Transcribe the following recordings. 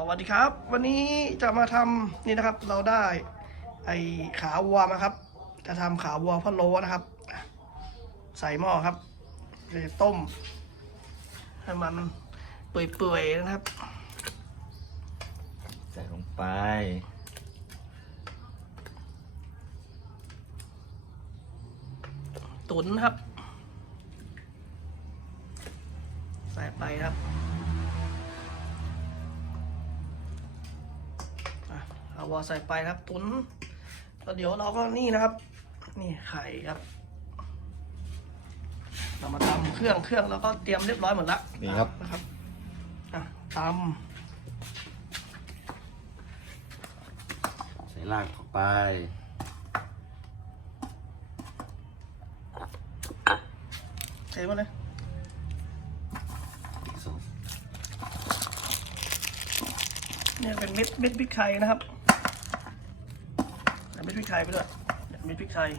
สวัสดีครับ วันนี้จะมาทำนี่นะครับ เราได้ ไอขาวัวมาครับ จะทำขาวัวพะโล้นะครับ ใส่หม้อครับจะต้มให้มันเปื่อยๆนะครับ ใส่ลงไป ตุ๋นครับ ใส่ไปครับ วอใส่ไปครับตุ๋นแล้วเดี๋ยวเราก็นี่นะครับ นี่ไข่ครับเรามาตำเครื่องเครื่องแล้วก็เตรียมเรียบร้อยหมดละนี่ครับนะครับอะตใส่รากเข้าไปำใส่มาเลยพริกสดเนี่ยเป็นเม็ดเม็ดพริกไทยนะครับใส่เม็ดพริก ไทยไปด้วยเนี่ยม็ดพริกไทย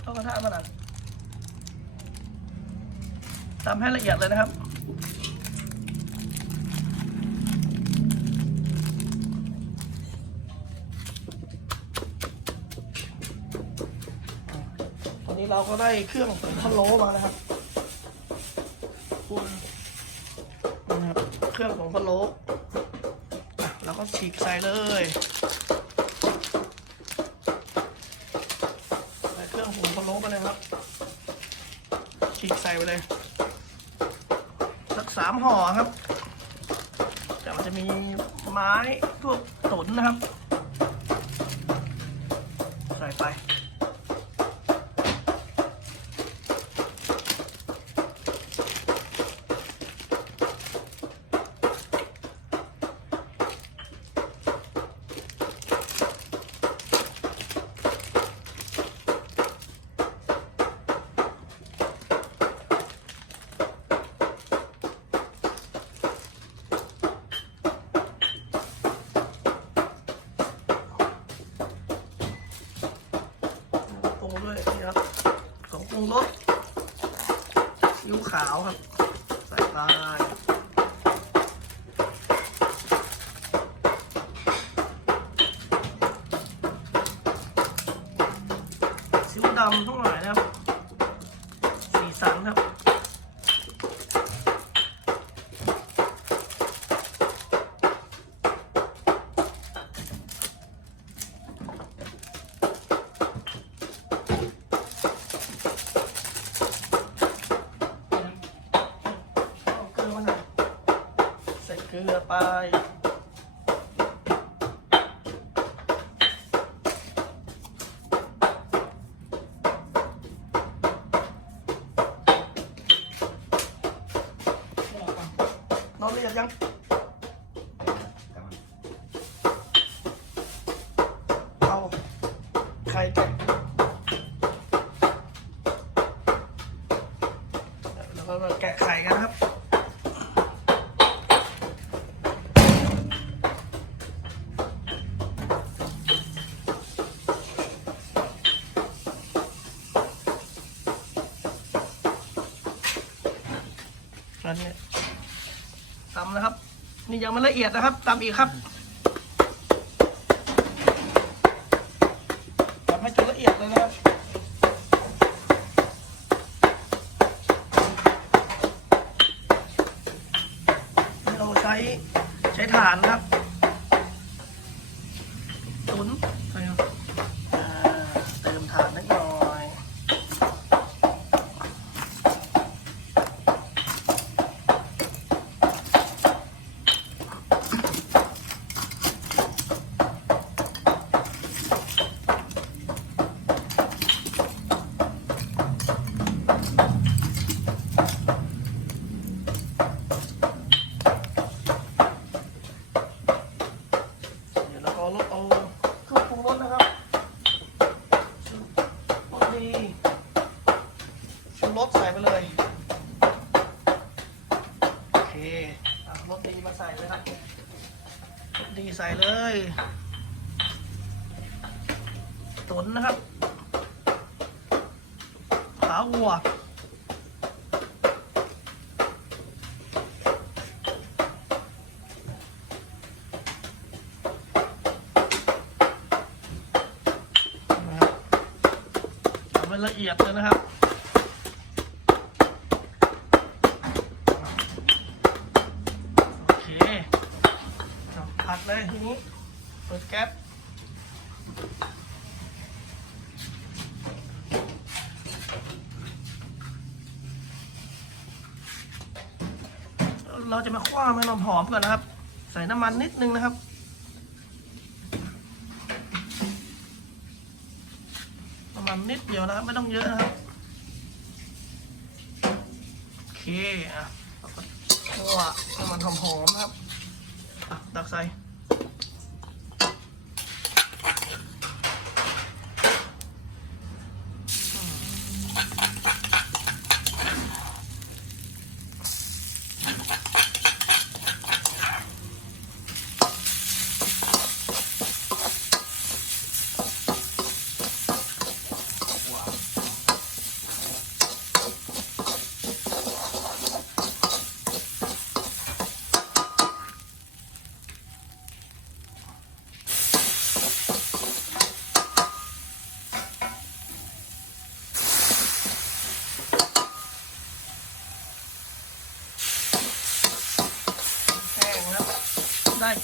เข้ากระทะมันอะตำให้ละเอียดเลยนะครับตอนนี้เราก็ได้เครื่องพะโล้มานะครับ คุณนี่นะครับเครื่องของพะโล้อะเราก็ฉีกใส่เลยใส่เครื่องของพะโล้ไปเลยครับฉีกใส่ไปเลยสักสามห่อครับแต่มันจะมีไม้พวกตุนนะครับ ใส่ไป ปรุงด้วย นี่ครับของปรุงรสซีอิ๊วขาวครับ ใส่ไปซีอิ๊วดำทั้งหลายนะครับ สีสันครับ เอาเกลือมาหน่อยใส่เก ลือไป นอนละเอียดยัง อันนี้ตำนะครับ นี่ยังไม่ละเอียดนะครับตำอีกครับตำให้จนละเอียดเลยนะครับนี่เราใช้ใช้ถ่านครับตุ๋นใส่ครับอ่าเติมถ่านนิดหน่อย เดี๋ยวเราก็ลดเอาเครื่องปรุงรสนะครับชูรสดีชูรสใส่ไปเลย โอ เอะรสดีมาใส่เลยครับรสดีใส่เลย ตุ๋นนะครับ ขาวัวนะครับทำให้ละเอียดเลยนะครับ เดเลยทีนี้เปิดแก๊สเราจะมาคว้าให้มันหอมก่อนนะครับ ใส่น้ำมันนิดนึงนะครับประมาณนิดเดียวนะครับ ไม่ต้องเยอะนะครับโอเคอะก็คั่วให้มันหอมๆนะครับอะตักใส่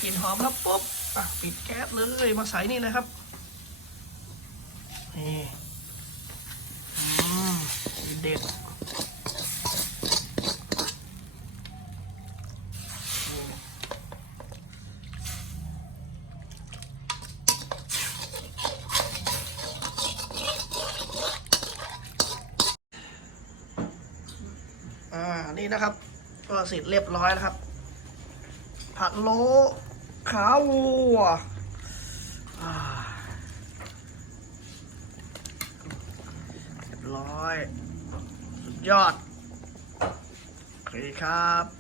กลิ่นหอมแล้วปุ๊บปิดแก๊สเลยมาใส่นี่เลยครับนี่เด็ดอ่านี่นะครับก็เสร็จเรียบร้อยแล้วครับ ผัดโลขาวัวเรียบร้อย สุดยอดโอเคครับ